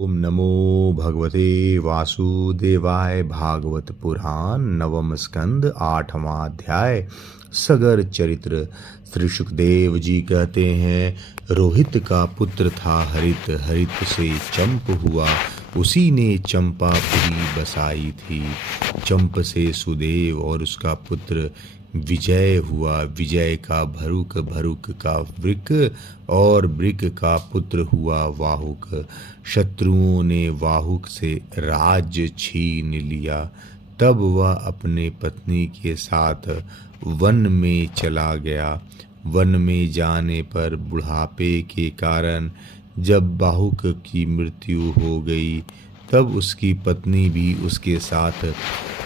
ओम नमो भगवते वासुदेवाय। भागवत पुराण नवम स्कंद आठवां अध्याय सगर चरित्र। श्री सुखदेव जी कहते हैं, रोहित का पुत्र था हरित, हरित से चंप हुआ, उसी ने चंपापुरी बसाई थी। चंप से सुदेव और उसका पुत्र विजय हुआ, विजय का भरुक, भरुक का वृक और वृक का पुत्र हुआ वाहुक। शत्रुओं ने वाहुक से राज्य छीन लिया। तब वह अपने पत्नी के साथ वन में चला गया। वन में जाने पर बुढ़ापे के कारण जब वाहुक की मृत्यु हो गई, तब उसकी पत्नी भी उसके साथ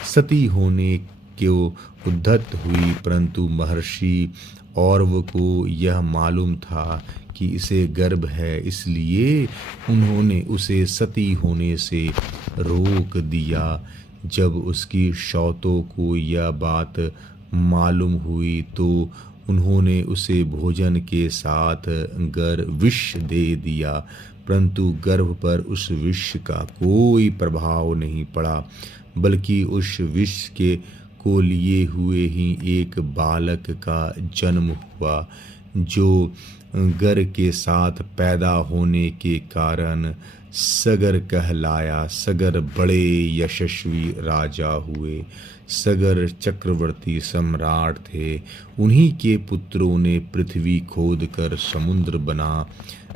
सती होने को उद्धत हुई। परंतु महर्षि औरव को यह मालूम था कि इसे गर्भ है, इसलिए उन्होंने उसे सती होने से रोक दिया। जब उसकी शौतों को यह बात मालूम हुई तो उन्होंने उसे भोजन के साथ विष दे दिया, परंतु गर्भ पर उस विष का कोई प्रभाव नहीं पड़ा, बल्कि उस विष के को लिए हुए ही एक बालक का जन्म हुआ, जो गर के साथ पैदा होने के कारण सगर कहलाया। सगर बड़े यशस्वी राजा हुए। सगर चक्रवर्ती सम्राट थे। उन्हीं के पुत्रों ने पृथ्वी खोद कर समुद्र बना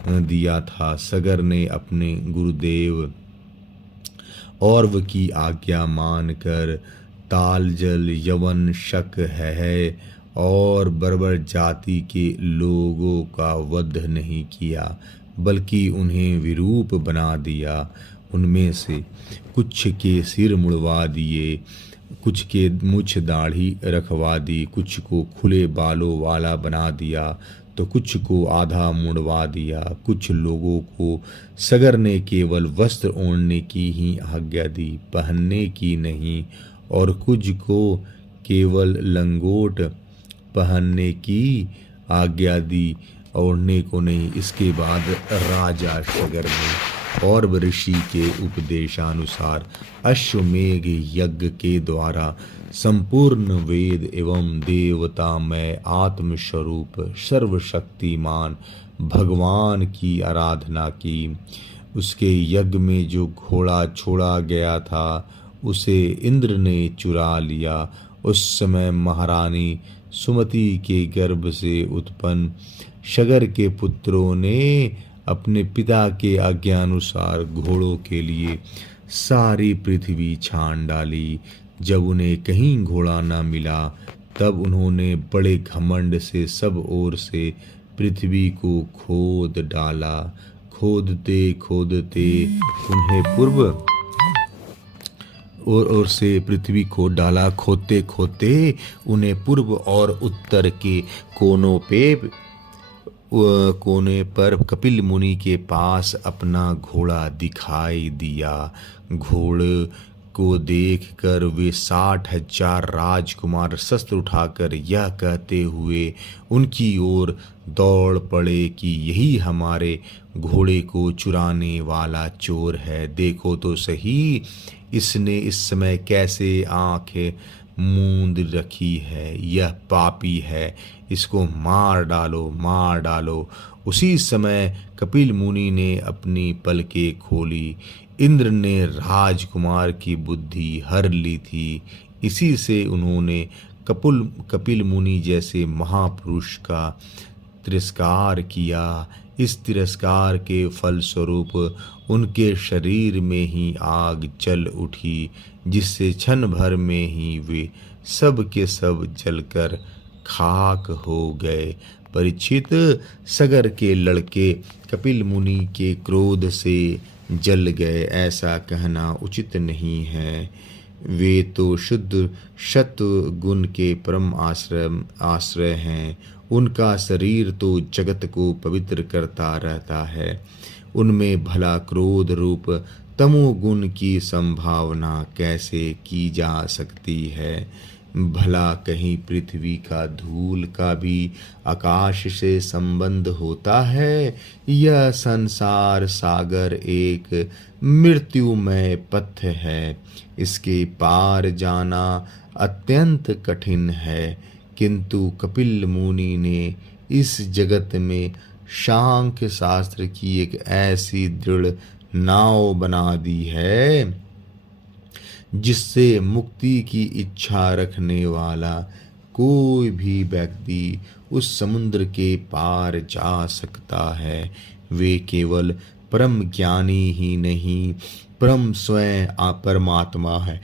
दिया था। सगर ने अपने गुरुदेव औरव की आज्ञा मानकर ताल जल यवन शक है और बर्बर जाति के लोगों का वध नहीं किया, बल्कि उन्हें विरूप बना दिया। उनमें से कुछ के सिर मुड़वा दिए, कुछ के मूछ दाढ़ी रखवा दी, कुछ को खुले बालों वाला बना दिया, तो कुछ को आधा मुड़वा दिया। कुछ लोगों को सगर ने केवल वस्त्र ओढ़ने की ही आज्ञा दी, पहनने की नहीं, और कुछ को केवल लंगोट पहनने की आज्ञा दी, ओढ़ने को नहीं। इसके बाद राजा सगर ने और ऋषि के उपदेशानुसार अश्वमेघ यज्ञ के द्वारा संपूर्ण वेद एवं देवतामय आत्मस्वरूप सर्वशक्तिमान भगवान की आराधना की। उसके यज्ञ में जो घोड़ा छोड़ा गया था उसे इंद्र ने चुरा लिया। उस समय महारानी सुमति के गर्भ से उत्पन्न सगर के पुत्रों ने अपने पिता के आज्ञानुसार घोड़ों के लिए सारी पृथ्वी छान डाली। जब उन्हें कहीं घोड़ा न मिला, तब उन्होंने बड़े घमंड से सब ओर से पृथ्वी को खोद डाला। खोदते खोदते उन्हें पूर्व और से पृथ्वी को डाला। खोदते खोदते उन्हें पूर्व और उत्तर के कोने पर कपिल मुनि के पास अपना घोड़ा दिखाई दिया। घोड़े को देखकर वे 60,000 राजकुमार शस्त्र उठाकर यह कहते हुए उनकी ओर दौड़ पड़े कि यही हमारे घोड़े को चुराने वाला चोर है। देखो तो सही, इसने इस समय कैसे आंखें मूंद रखी है। यह पापी है, इसको मार डालो, मार डालो। उसी समय कपिल मुनि ने अपनी पलकें खोली। इंद्र ने राजकुमार की बुद्धि हर ली थी। इसी से उन्होंने कपिल मुनि जैसे महापुरुष का तिरस्कार किया। इस तिरस्कार के फलस्वरूप उनके शरीर में ही आग जल उठी, जिससे क्षण भर में ही वे सब के सब जलकर खाक हो गए। परीक्षित, सगर के लड़के कपिल मुनि के क्रोध से जल गए, ऐसा कहना उचित नहीं है। वे तो शुद्ध सत्व गुण के परम आश्रय हैं। उनका शरीर तो जगत को पवित्र करता रहता है। उनमें भला क्रोध रूप तमोगुण की संभावना कैसे की जा सकती है। भला कहीं पृथ्वी का धूल का भी आकाश से संबंध होता है? यह संसार सागर एक मृत्युमय पथ है, इसके पार जाना अत्यंत कठिन है। किंतु कपिल मुनि ने इस जगत में सांख्य शास्त्र की एक ऐसी दृढ़ नाव बना दी है जिससे मुक्ति की इच्छा रखने वाला कोई भी व्यक्ति उस समुद्र के पार जा सकता है। वे केवल परम ज्ञानी ही नहीं, परम स्वयं परमात्मा है।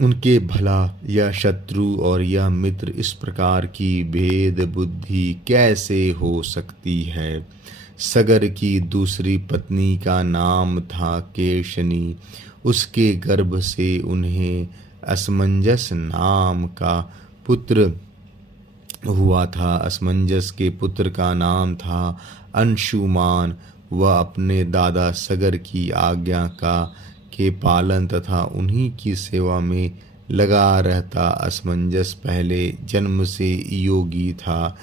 उनके भला या शत्रु और या मित्र इस प्रकार की भेद बुद्धि कैसे हो सकती है? सगर की दूसरी पत्नी का नाम था केशनी। उसके गर्भ से उन्हें असमंजस नाम का पुत्र हुआ था। असमंजस के पुत्र का नाम था अंशुमान। वह अपने दादा सगर की आज्ञा के पालन तथा उन्हीं की सेवा में लगा रहता। असमंजस पहले जन्म से योगी था।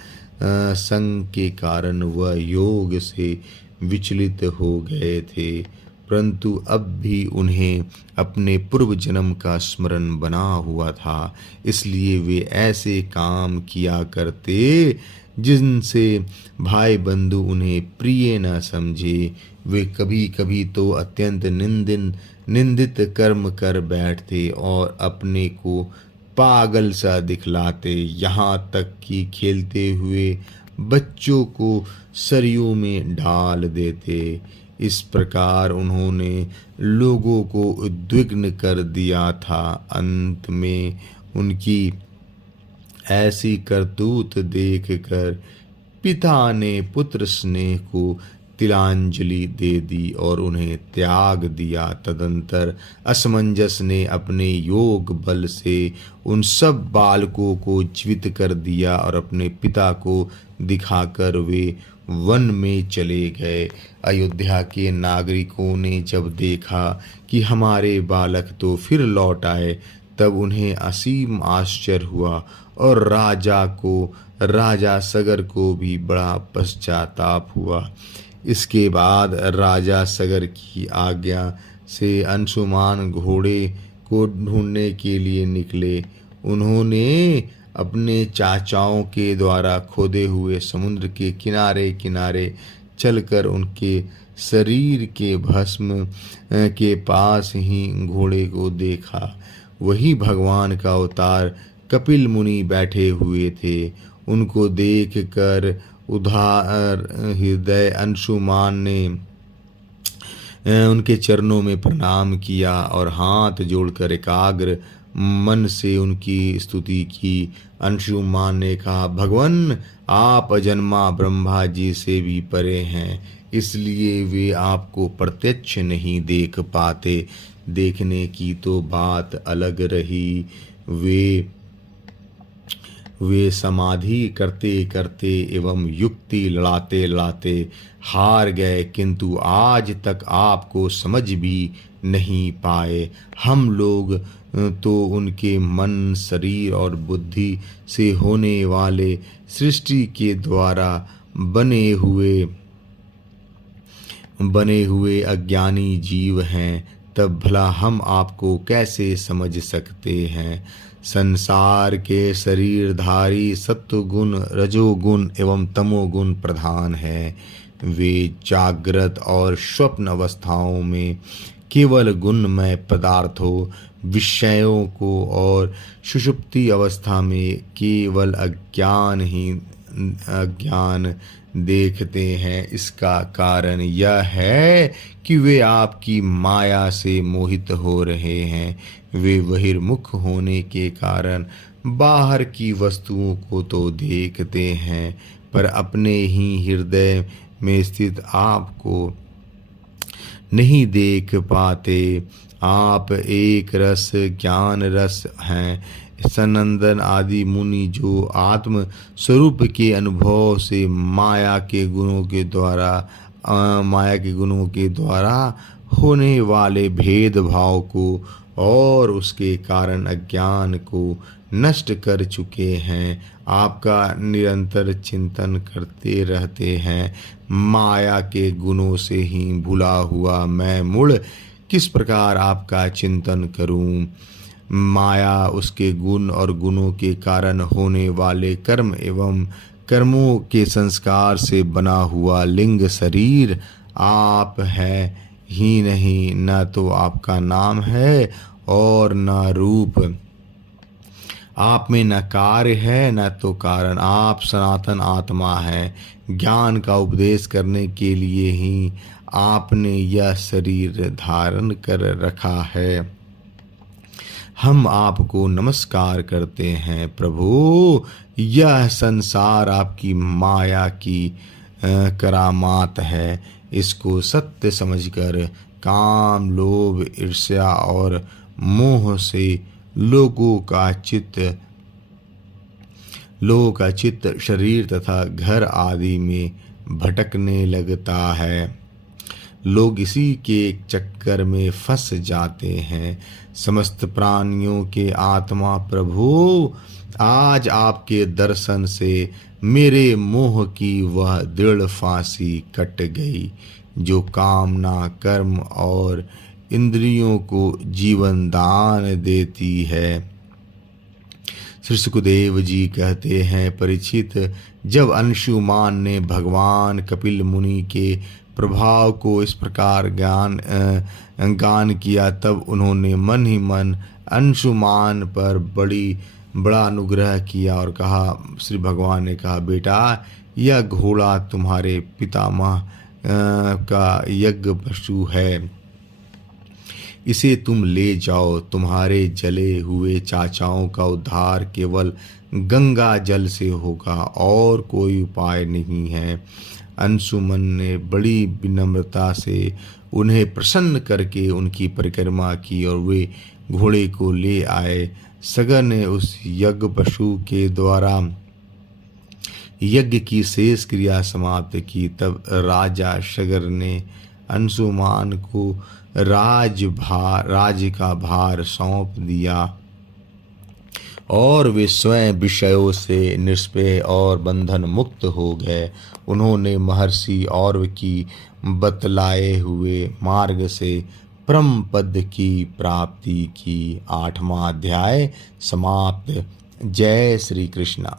संग के कारण वह योग से विचलित हो गए थे, परंतु अब भी उन्हें अपने पूर्व जन्म का स्मरण बना हुआ था, इसलिए वे ऐसे काम किया करते जिनसे भाई बंधु उन्हें प्रिय न समझे। वे कभी कभी तो अत्यंत निंदित कर्म कर बैठते और अपने को पागल सा दिखलाते, यहाँ तक कि खेलते हुए बच्चों को सरयू में डाल देते। इस प्रकार उन्होंने लोगों को उद्विग्न कर दिया था। अंत में उनकी ऐसी करतूत देखकर पिता ने पुत्र स्नेह को तिलांजलि दे दी और उन्हें त्याग दिया। तदंतर असमंजस ने अपने योग बल से उन सब बालकों को जीवित कर दिया और अपने पिता को दिखाकर वे वन में चले गए। अयोध्या के नागरिकों ने जब देखा कि हमारे बालक तो फिर लौट आए, तब उन्हें असीम आश्चर्य हुआ और राजा सगर को भी बड़ा पश्चाताप हुआ। इसके बाद राजा सगर की आज्ञा से अंशुमान घोड़े को ढूंढने के लिए निकले। उन्होंने अपने चाचाओं के द्वारा खोदे हुए समुद्र के किनारे किनारे चलकर उनके शरीर के भस्म के पास ही घोड़े को देखा। वही भगवान का अवतार कपिल मुनि बैठे हुए थे। उनको देखकर उदार हृदय अंशुमान ने उनके चरणों में प्रणाम किया और हाथ जोड़कर एकाग्र मन से उनकी स्तुति की। अंशुमान ने कहा, भगवान आप अजन्मा ब्रह्मा जी से भी परे हैं, इसलिए वे आपको प्रत्यक्ष नहीं देख पाते। देखने की तो बात अलग रही, वे समाधि करते करते एवं युक्ति लड़ाते लड़ाते हार गए, किंतु आज तक आपको समझ भी नहीं पाए। हम लोग तो उनके मन, शरीर और बुद्धि से होने वाले सृष्टि के द्वारा बने हुए अज्ञानी जीव हैं, तब भला हम आपको कैसे समझ सकते हैं। संसार के शरीरधारी सत्वगुण, रजोगुण एवं तमोगुण प्रधान है। वे जागृत और स्वप्न अवस्थाओं में केवल गुणमय पदार्थों, विषयों को और सुषुप्ति अवस्था में केवल अज्ञान देखते हैं। इसका कारण यह है कि वे आपकी माया से मोहित हो रहे हैं। वे बहिर्मुख होने के कारण बाहर की वस्तुओं को तो देखते हैं, पर अपने ही हृदय में स्थित आपको नहीं देख पाते। आप एक रस ज्ञान रस हैं। सनंदन आदि मुनि जो आत्म स्वरूप के अनुभव से माया के गुणों के द्वारा होने वाले भेदभाव को और उसके कारण अज्ञान को नष्ट कर चुके हैं। आपका निरंतर चिंतन करते रहते हैं। माया के गुणों से ही भुला हुआ मैं मुड़ किस प्रकार आपका चिंतन करूं। माया उसके गुण और गुणों के कारण होने वाले कर्म एवं कर्मों के संस्कार से बना हुआ लिंग शरीर आप है ही नहीं। न तो आपका नाम है और न रूप। आप में न कार्य है न तो कारण। आप सनातन आत्मा है। ज्ञान का उपदेश करने के लिए ही आपने यह शरीर धारण कर रखा है। हम आपको नमस्कार करते हैं प्रभु। यह संसार आपकी माया की करामात है। इसको सत्य समझकर काम, लोभ, ईर्ष्या और मोह से लोगों का चित्त शरीर तथा घर आदि में भटकने लगता है। लोग इसी के चक्कर में फंस जाते हैं। समस्त प्राणियों के आत्मा प्रभु, आज आपके दर्शन से मेरे मोह की वह दृढ़ फांसी कट गई जो कामना, कर्म और इंद्रियों को जीवन दान देती है। श्री सुखदेव जी कहते हैं, परीक्षित, जब अंशुमान ने भगवान कपिल मुनि के प्रभाव को इस प्रकार गान किया, तब उन्होंने मन ही मन अंशुमान पर बड़ा अनुग्रह किया और कहा, श्री भगवान ने कहा, बेटा, यह घोड़ा तुम्हारे पितामह का यज्ञ पशु है। इसे तुम ले जाओ। तुम्हारे जले हुए चाचाओं का उद्धार केवल गंगा जल से होगा और कोई उपाय नहीं है। अंशुमन ने बड़ी विनम्रता से उन्हें प्रसन्न करके उनकी परिक्रमा की और वे घोड़े को ले आए। सगर ने उस यज्ञ पशु के द्वारा यज्ञ की शेष क्रिया समाप्त की। तब राजा सगर ने अंशुमान को राज्य का भार सौंप दिया और वे स्वयं विषयों से निष्पेय और बंधन मुक्त हो गए। उन्होंने महर्षि औरव की बतलाए हुए मार्ग से परम पद की प्राप्ति की। 8वां अध्याय समाप्त। जय श्री कृष्ण।